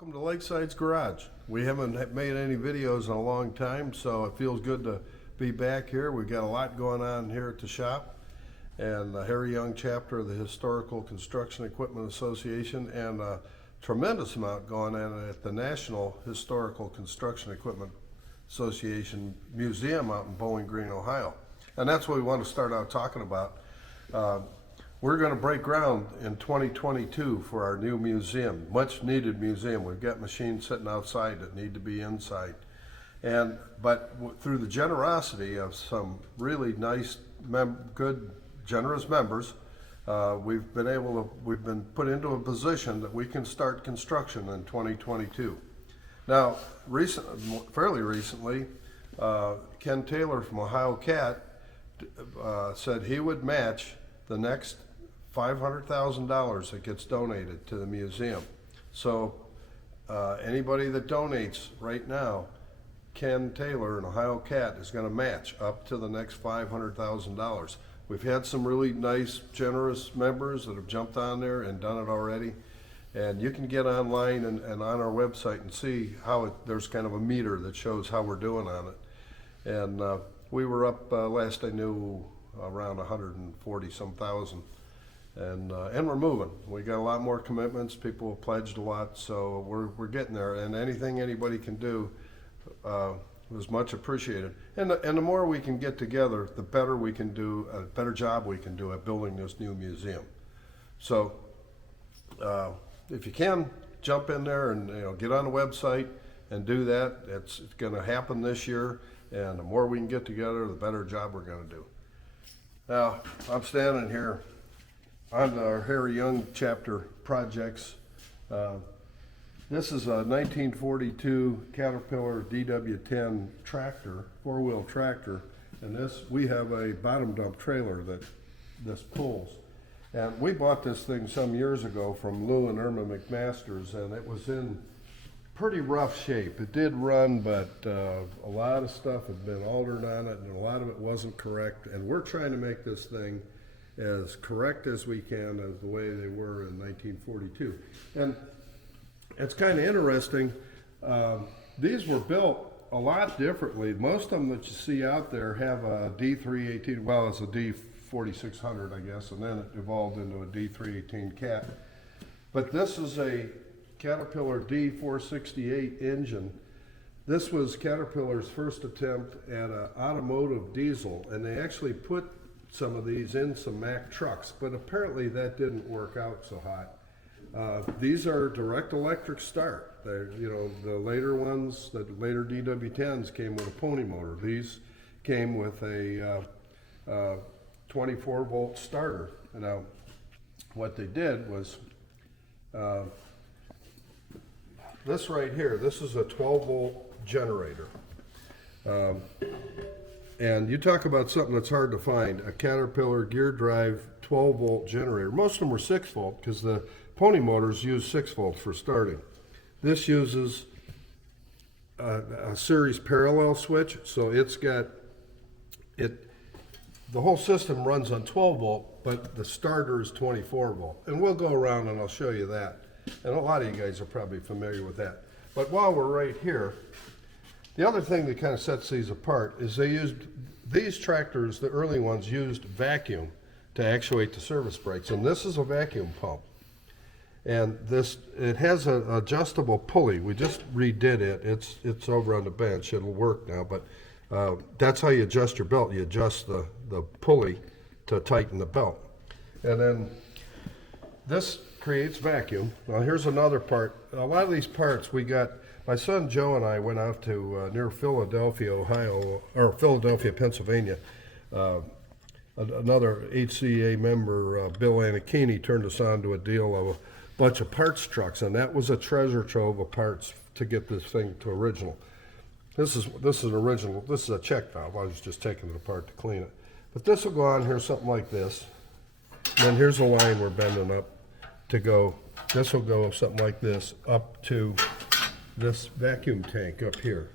Welcome to Lakeside's Garage. We haven't made any videos in a long time, so it feels good to be back here. We've got a lot going on here at the shop, and the Harry Young chapter of the Historical Construction Equipment Association, and a tremendous amount going on at the National Historical Construction Equipment Association Museum out in Bowling Green, Ohio. And that's what we want to start out talking about. We're going to break ground in 2022 for our new museum, much needed museum. We've got machines sitting outside that need to be inside. But through the generosity of some really nice, good, generous members, we've been put into a position that we can start construction in 2022. Now, fairly recently, Ken Taylor from Ohio Cat said he would match the next $500,000 that gets donated to the museum. So anybody that donates right now, Ken Taylor and Ohio Cat is going to match up to the next $500,000. We've had some really nice, generous members that have jumped on there and done it already. And you can get online and on our website and see how there's kind of a meter that shows how we're doing on it. And we were up, last I knew, around 140 some thousand. And we're moving. We got a lot more commitments. People have pledged a lot, so we're getting there. And anything anybody can do is much appreciated. And the more we can get together, the better we can do, a better job we can do at building this new museum. So if you can, jump in there and get on the website and do that. It's going to happen this year, and the more we can get together, the better job we're going to do. Now, I'm standing here on our Harry Young chapter projects. This is a 1942 Caterpillar DW10 tractor, four-wheel tractor, and we have a bottom dump trailer that this pulls. And we bought this thing some years ago from Lou and Irma McMasters, and it was in pretty rough shape. It did run, but a lot of stuff had been altered on it, and a lot of it wasn't correct. And we're trying to make this thing as correct as we can as the way they were in 1942. And it's kind of interesting. These were built a lot differently. Most of them that you see out there have a D318, well, it's a D4600, I guess, and then it evolved into a D318 Cat. But this is a Caterpillar D468 engine. This was Caterpillar's first attempt at an automotive diesel, and they actually put some of these in some Mack trucks, but apparently that didn't work out so hot. These are direct electric start. They're, the later ones, the later DW10s came with a pony motor. These came with a 24 volt starter. Now, what they did was, this right here, this is a 12 volt generator. And you talk about something that's hard to find, a Caterpillar gear drive 12 volt generator. Most of them were 6 volt because the pony motors use 6 volts for starting. This uses a series parallel switch, so it's got the whole system runs on 12 volt, but the starter is 24 volt. And we'll go around and I'll show you that. And a lot of you guys are probably familiar with that. But while we're right here, the other thing that kind of sets these apart is they used, these tractors, the early ones, used vacuum to actuate the service brakes. And this is a vacuum pump. And it has an adjustable pulley. We just redid it. It's over on the bench. It'll work now. But that's how you adjust your belt. You adjust the pulley to tighten the belt. And then this creates vacuum. Now here's another part. A lot of these parts we got. My son Joe and I went out to near Philadelphia, Ohio, or Philadelphia, Pennsylvania. Another HCEA member, Bill Anachini, turned us on to a deal of a bunch of parts trucks, and that was a treasure trove of parts to get this thing to original. This is an original. This is a check valve. I was just taking it apart to clean it. But this will go on here something like this. And then here's a line we're bending up to go. This will go something like this up to this vacuum tank up here.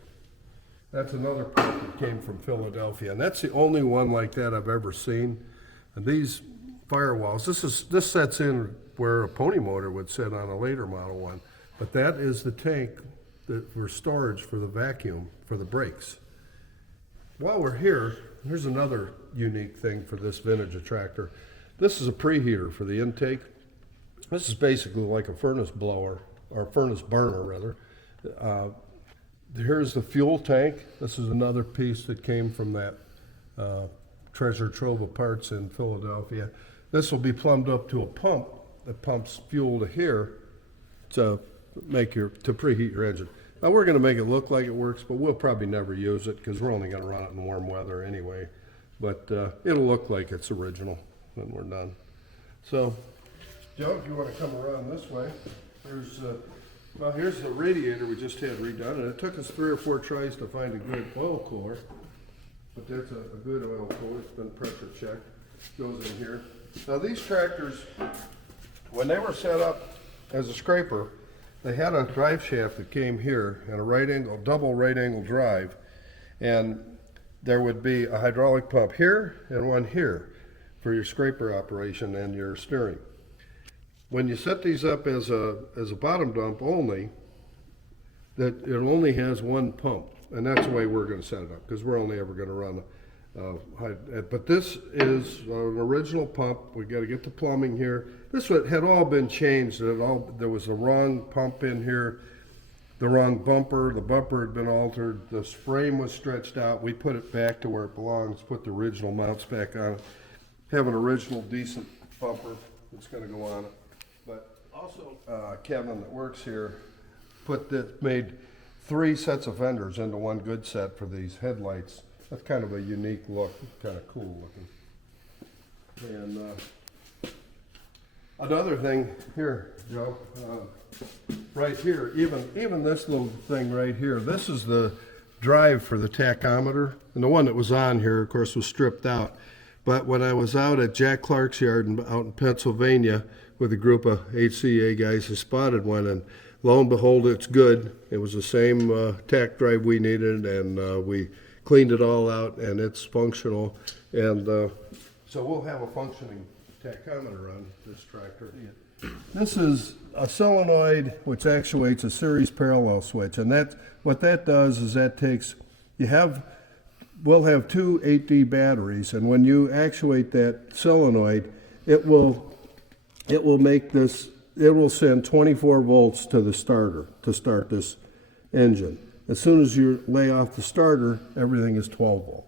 That's another part that came from Philadelphia, and that's the only one like that I've ever seen. And these firewalls, this sets in where a pony motor would sit on a later model one, But that is the tank for storage for the vacuum for the brakes. While we're here, here's another unique thing for this vintage tractor. This is a preheater for the intake. This is basically like a furnace blower, or furnace burner rather. Here's the fuel tank. This is another piece that came from that treasure trove of parts in Philadelphia. This will be plumbed up to a pump that pumps fuel to here to preheat your engine. Now we're going to make it look like it works, but we'll probably never use it because we're only going to run it in warm weather anyway. But it'll look like it's original when we're done. So, Joe, if you want to come around this way, here's the radiator we just had redone, and it took us 3 or 4 tries to find a good oil cooler. But that's a good oil cooler. It's been pressure checked. Goes in here. Now these tractors, when they were set up as a scraper, they had a drive shaft that came here and a double right angle drive, and there would be a hydraulic pump here and one here for your scraper operation and your steering. When you set these up as a bottom dump only, that it only has one pump, and that's the way we're going to set it up because we're only ever going to run but this is an original pump. We got to get the plumbing here. This had all been changed. There was the wrong pump in here, the wrong bumper. The bumper had been altered. The frame was stretched out. We put it back to where it belongs. Put the original mounts back on it. Have an original decent bumper that's going to go on it. But also, Kevin that works here made 3 sets of fenders into one good set for these headlights. That's kind of a unique look, kind of cool looking. And another thing here, Joe, right here, even this little thing right here, this is the drive for the tachometer. And the one that was on here, of course, was stripped out. But when I was out at Jack Clark's yard out in Pennsylvania with a group of HCEA guys, I spotted one, and lo and behold, it's good. It was the same tach drive we needed, and we cleaned it all out, and it's functional. And so we'll have a functioning tachometer on this tractor. This is a solenoid which actuates a series parallel switch, and what that does is we'll have 2 8D batteries, and when you actuate that solenoid, it will send 24 volts to the starter to start this engine. As soon as you lay off the starter, everything is 12 volt.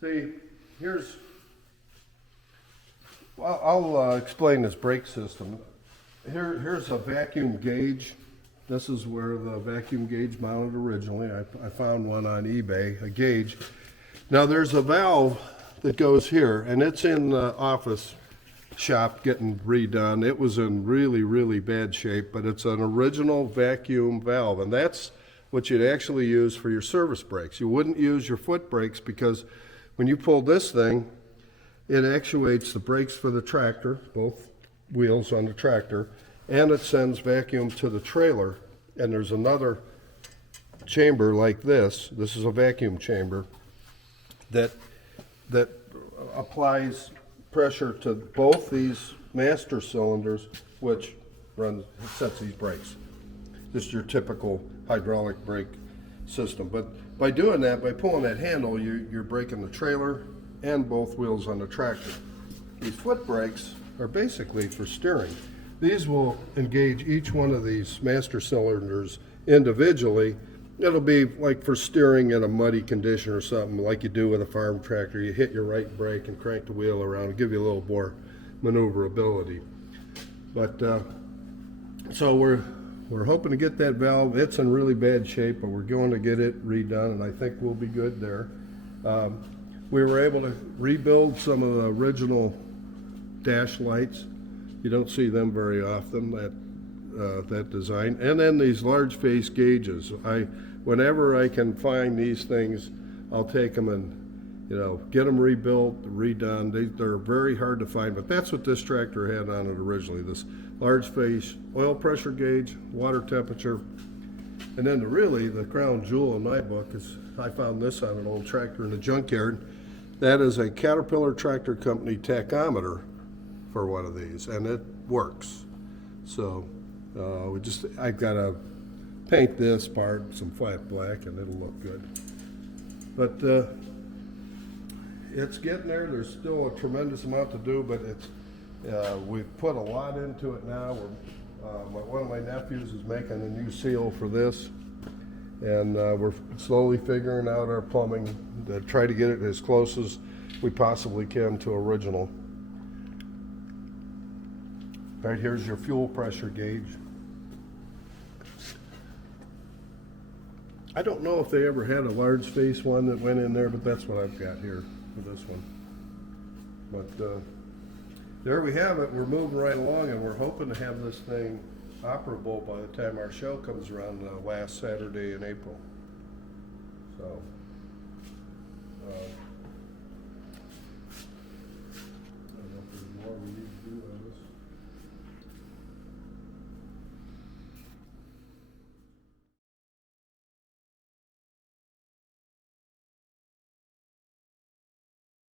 See, I'll explain this brake system. Here's a vacuum gauge. This is where the vacuum gauge mounted originally. I found one on eBay, a gauge. Now there's a valve that goes here, and it's in the office shop getting redone. It was in really, really bad shape, but it's an original vacuum valve, and that's what you'd actually use for your service brakes. You wouldn't use your foot brakes because when you pull this thing, it actuates the brakes for the tractor, both wheels on the tractor, and it sends vacuum to the trailer. And there's another chamber like this. This is a vacuum chamber that applies pressure to both these master cylinders, which sets these brakes. Just your typical hydraulic brake system. But by doing that, by pulling that handle, you're braking the trailer and both wheels on the tractor. These foot brakes are basically for steering. These will engage each one of these master cylinders individually. It'll be like for steering in a muddy condition or something, like you do with a farm tractor. You hit your right brake and crank the wheel around and give you a little more maneuverability. But so we're hoping to get that valve. It's in really bad shape, but we're going to get it redone, and I think we'll be good there. We were able to rebuild some of the original dash lights. You don't see them very often, that design. And then these large face gauges. Whenever I can find these things, I'll take them and get them rebuilt, redone. They're very hard to find, but that's what this tractor had on it originally, this large face oil pressure gauge, water temperature. And then the crown jewel in my book is I found this on an old tractor in the junkyard. That is a Caterpillar Tractor Company tachometer for one of these, and it works. So I've got to paint this part some flat black, and it'll look good. But it's getting there. There's still a tremendous amount to do, but we've put a lot into it now. One of my nephews is making a new seal for this, and we're slowly figuring out our plumbing to try to get it as close as we possibly can to original. Right here's your fuel pressure gauge. I don't know if they ever had a large face one that went in there, but that's what I've got here for this one. But there we have it. We're moving right along, and we're hoping to have this thing operable by the time our show comes around last Saturday in April. So